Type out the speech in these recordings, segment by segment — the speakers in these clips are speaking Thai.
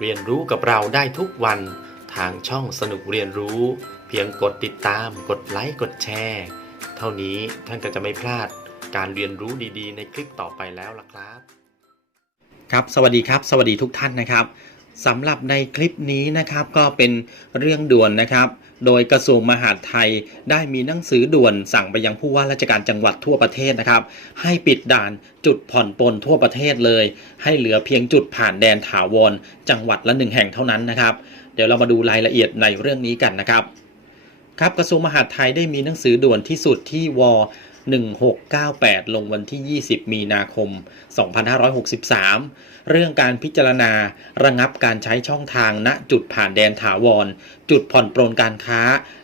เรียนรู้กับเราได้ทุกวันทางช่องสนุกเรียนรู้ เพียงกดติดตาม กดไลค์กดแชร์ เท่านี้ท่านก็จะไม่พลาดการเรียนรู้ดีๆ ในคลิปต่อไปแล้วล่ะครับ ครับสวัสดีครับ สวัสดีทุกท่านนะครับสำหรับในคลิปนี้นะครับก็เป็นเรื่องด่วนนะครับ โดยกระทรวงมหาดไทยได้มีหนังสือด่วนสั่งไปยังผู้ว่าราชการจังหวัดทั่วประเทศนะครับ ให้ปิดด่านจุดผ่อนปลนทั่วประเทศเลย ให้เหลือเพียงจุดผ่านแดนถาวรจังหวัดละหนึ่งแห่งเท่านั้นนะครับ เดี๋ยวเรามาดูรายละเอียดในเรื่องนี้กันนะครับครับกระทรวงมหาดไทยได้มีหนังสือด่วนที่สุดที่ว 1698 ลงวันที่ 20 มีนาคม 2563 เรื่องการพิจารณาระงับการใช้ช่องทางณจุดผ่านแดนถาวร จุดผ่อนปรนการค้า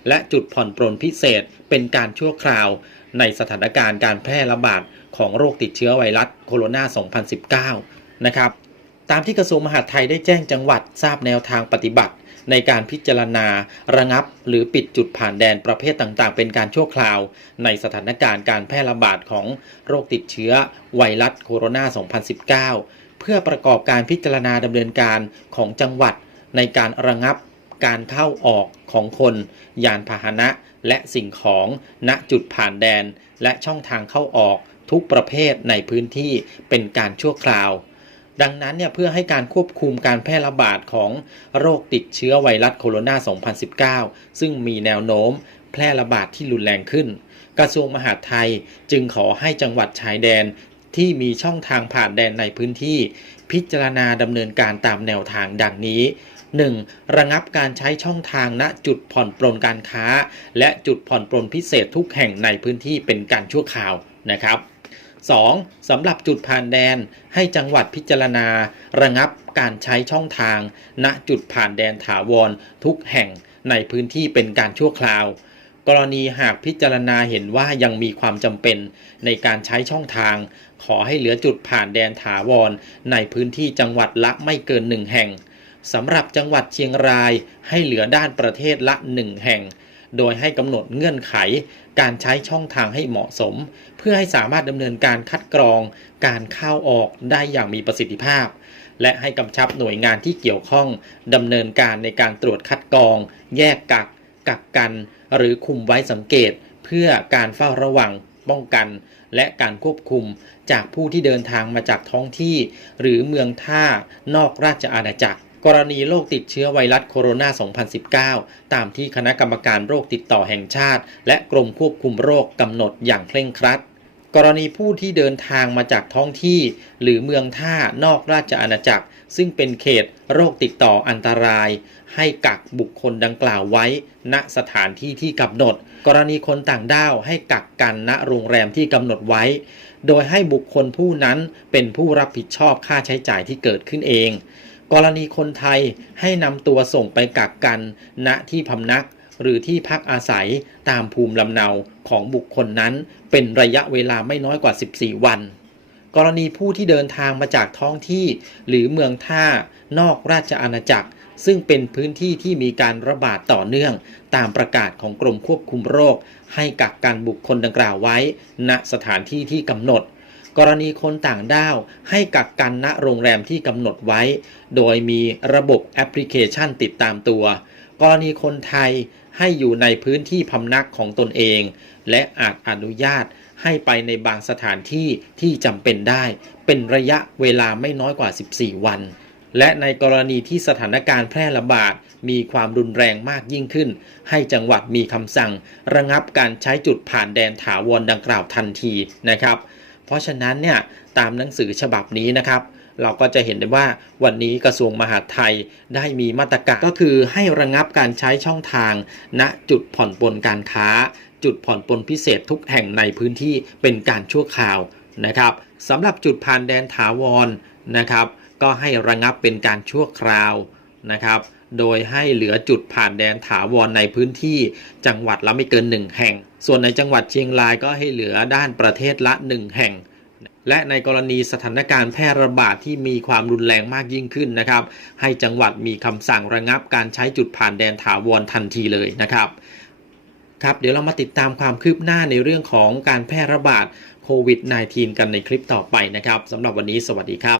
และจุดผ่อนปรนพิเศษเป็นการชั่วคราว ในสถานการณ์การแพร่ระบาดของโรคติดเชื้อไวรัสโคโรนา 2019 นะครับ ตามที่กระทรวงมหาดไทยได้แจ้งจังหวัดทราบแนวทางปฏิบัติ ในการพิจารณาระงับ หรือปิดจุดผ่านแดนประเภทต่างๆ เป็นการชั่วคราว ในสถานการณ์การแพร่ระบาดของโรคติดเชื้อไวรัสโคโรนา 2019 เพื่อประกอบการพิจารณาดำเนินการของจังหวัด ในการระงับการเข้าออกของคน ยานพาหนะ และสิ่งของณจุดผ่านแดน และช่องทางเข้าออกทุกประเภทในพื้นที่เป็นการชั่วคราว ดังนั้นเนี่ยเพื่อให้การควบคุมการแพร่ระบาดของโรคติดเชื้อไวรัสโคโรนา 2019 ซึ่งมีแนวโน้มแพร่ระบาดที่รุนแรงขึ้น กระทรวงมหาดไทยจึงขอให้จังหวัดชายแดนที่มีช่องทางผ่านแดนในพื้นที่ พิจารณาดำเนินการตามแนวทางดังนี้ 1. ระงับการใช้ช่องทางณจุดผ่อนปลนการค้า และจุดผ่อนปลนพิเศษทุกแห่งในพื้นที่เป็นการชั่วคราวนะครับ 2. สำหรับจุดผ่านแดนให้จังหวัดพิจารณา ระงับการใช้ช่องทาง ณจุดผ่านแดนถาวรทุกแห่งในพื้นที่เป็นการชั่วคราว กรณีหากพิจารณาเห็นว่ายังมีความจำเป็นในการใช้ช่องทาง ขอให้เหลือจุดผ่านแดนถาวร ในพื้นที่จังหวัดละไม่เกินหนึ่งแห่งสำหรับจังหวัดเชียงรายให้เหลือด้านประเทศละหนึ่งแห่ง โดยให้กำหนดเงื่อนไข การใช้ช่องทางให้เหมาะสม เพื่อให้สามารถดำเนินการคัดกรอง การเข้าออกได้อย่างมีประสิทธิภาพ และให้กำชับหน่วยงานที่เกี่ยวข้องดำเนินการในการตรวจคัดกรอง แยกกัก กักกัน หรือคุมไว้สังเกต เพื่อการเฝ้าระวัง ป้องกัน และการควบคุมจากผู้ที่เดินทางมาจากท้องที่ หรือเมืองท่านอกราชอาณาจักร กรณีโรคติดเชื้อไวรัสโคโรนา 2019 ตามที่คณะกรรมการโรคติดต่อแห่งชาติ และกรมควบคุมโรคกำหนดอย่างเคร่งครัด กรณีผู้ที่เดินทางมาจากท้องที่ หรือเมืองท่านอกราชอาณาจักร ซึ่งเป็นเขตโรคติดต่ออันตราย ให้กักบุคคลดังกล่าวไว้ ณสถานที่ที่กำหนด กรณีคนต่างด้าวให้กักกันณโรงแรมที่กำหนดไว้ โดยให้บุคคลผู้นั้นเป็นผู้รับผิดชอบค่าใช้จ่ายที่เกิดขึ้นเอง กรณีคนไทยให้นำตัวส่งไปกักกัน ณที่พำนัก หรือที่พักอาศัยตามภูมิลำเนาของบุคคลนั้น เป็นระยะเวลาไม่น้อยกว่า 14 วัน กรณีผู้ที่เดินทางมาจากท้องที่ หรือเมืองท่านอกราชอาณาจักร ซึ่งเป็นพื้นที่ที่มีการระบาดต่อเนื่อง ตามประกาศของกรมควบคุมโรค ให้กักกันบุคคลดังกล่าวไว้ ณสถานที่ที่กำหนด กรณีคนต่างด้าวให้กักกันณโรงแรมที่กำหนดไว้ โดยมีระบบแอปพลิเคชันติดตามตัว กรณีคนไทยให้อยู่ในพื้นที่พำนักของตนเอง และอาจอนุญาตให้ไปในบางสถานที่ที่จำเป็นได้ เป็นระยะเวลาไม่น้อยกว่า 14 วัน และในกรณีที่สถานการณ์แพร่ระบาด มีความรุนแรงมากยิ่งขึ้น ให้จังหวัดมีคำสั่ง ระงับการใช้จุดผ่านแดนถาวรดังกล่าวทันทีนะครับ เพราะฉะนั้นเนี่ยตามหนังสือฉบับนี้นะครับเราก็จะเห็นได้ว่าวันนี้กระทรวงมหาดไทยได้มีมาตรการก็คือให้ระงับการใช้ช่องทาง ณจุดผ่อนปลนการค้า จุดผ่อนปลนพิเศษทุกแห่งในพื้นที่เป็นการชั่วคราวนะครับสำหรับจุดผ่านแดนถาวรนะครับ ก็ให้ระงับเป็นการชั่วคราวนะครับ โดยให้เหลือจุดผ่านแดนถาวรในพื้นที่จังหวัดละไม่เกิน1แห่ง ส่วนในจังหวัดเชียงรายก็ให้เหลือด้านประเทศละ 1 แห่ง และในกรณีสถานการณ์แพร่ระบาดที่มีความรุนแรงมากยิ่งขึ้นนะครับ ให้จังหวัดมีคำสั่งระงับการใช้จุดผ่านแดนถาวรทันทีเลยนะครับครับเดี๋ยวเรามาติดตามความคืบหน้าในเรื่องของการแพร่ระบาดโควิด -19 กันในคลิปต่อไปนะครับสำหรับวันนี้สวัสดีครับ